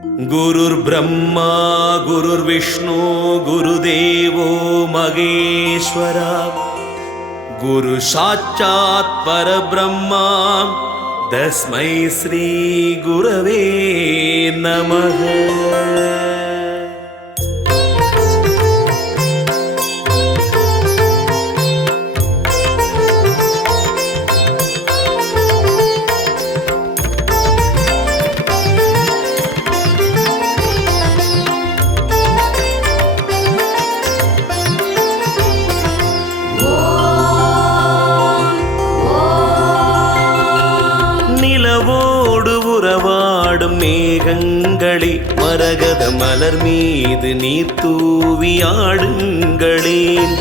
गुरुर्ब्रह्मा गुरुर्विष्णु गुरुदेवो महेश्वरा गुरु साक्षात् परब्रह्मा तस्मै श्री गुरवे नमः। உறவாடும் மேகங்களே மரகத மலர் மீது நீர் தூவி ஆடுங்களேன்.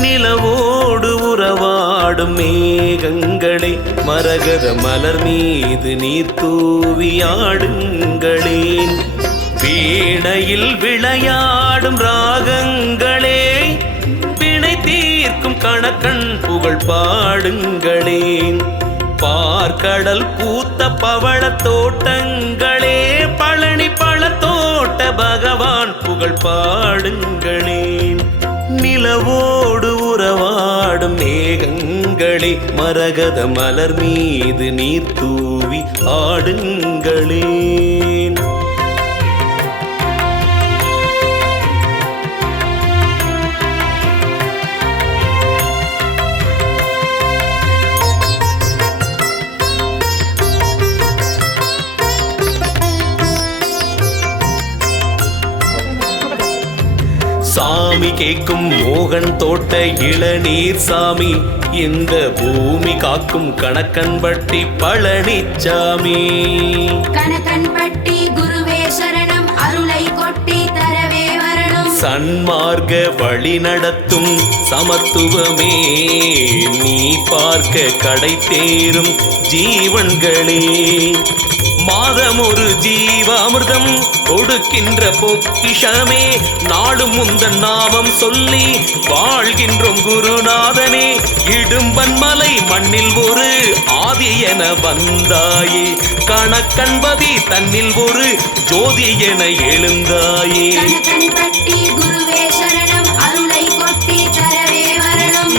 நிலவோடு உறவாடும் மேகங்களே மரகத மலர் மீது நீர் தூவி ஆடுங்களேன். வீணையில் விளையாடும் ராகங்களே வினை தீர்க்கும் கணக்கன் புகழ் பாடுங்களேன். பார்க்கடல் பூத்த பவள தோட்டங்களே பழனி பழத்தோட்ட பகவான் புகழ் பாடுங்களேன். நிலவோடு உறவாடும் மேகங்களே மரகத மலர் மீது நீர் தூவி ஆடுங்களேன். சாமி கேட்கும் மோகன் தோட்ட இளநீர் சாமி இந்த பூமி காக்கும் கணக்கன்பட்டி பழனிச்சாமி. கணக்கன்பட்டி குருவே சரணம் அருளை கொட்டி தரவே வரணும். சன்மார்க்க வழி நடத்தும் சமத்துவமே நீ பார்க்க கடை தேரும் ஜீவன்களே. மாதம் ஒரு ஜீவாமிர்தம் கொடுக்கின்ற பொக்கிஷமே நாளும் முந்தன் நாமம் சொல்லி வாழ்கின்றோம் குருநாதனே. இடும்பன் மலை மண்ணில் ஒரு ஆதி என வந்தாயே கணக்கன்பதி தன்னில் ஒரு ஜோதி என எழுந்தாயே.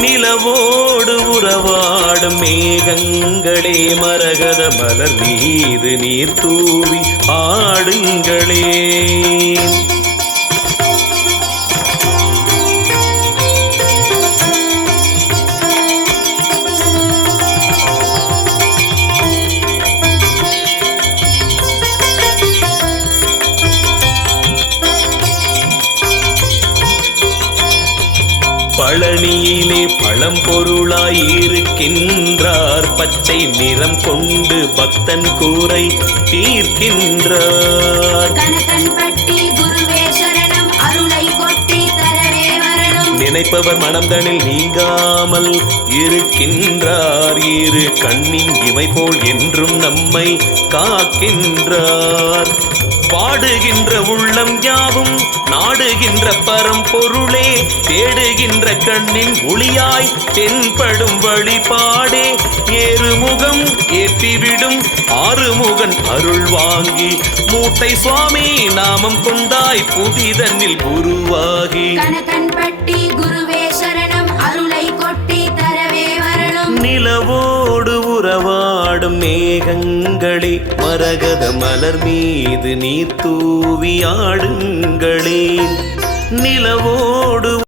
நிலவோடு உறவாடும் மேகங்களே மரகத மலர் மீது நீர் தூவி ஆடுங்களே. பழனியிலே பழம்பொருளாயிருக்கின்றார் பச்சை நிறம் கொண்டு பக்தன் கூரை தீர்க்கின்றார். நினைப்பவர் மனம்தனில் நீங்காமல் இருக்கின்றார். இரு கண்ணின் இமை போல் என்றும் நம்மை காக்கின்றார். பாடுகின்ற உள்ளம் யாவும் நாடுகின்ற பரம்பொருளே தேடுகின்ற கண்ணின் ஒளியாய் தென்படும் வழிபாடே. ஏறுமுகம் ஏற்றிவிடும் ஆறுமுகன் அருள் வாங்கி மூட்டை சுவாமி நாமம் கொண்டாய் புதிதனில் உருவாகி. கணக்கன்பட்டி குருவே சரணம் அருளை கொட்டி தரவே வரணும். நிலவோடு உறவாடும் மேகங்களே மரகத மலர் மீது நீர் தூவி ஆடுங்களேன். நிலவோ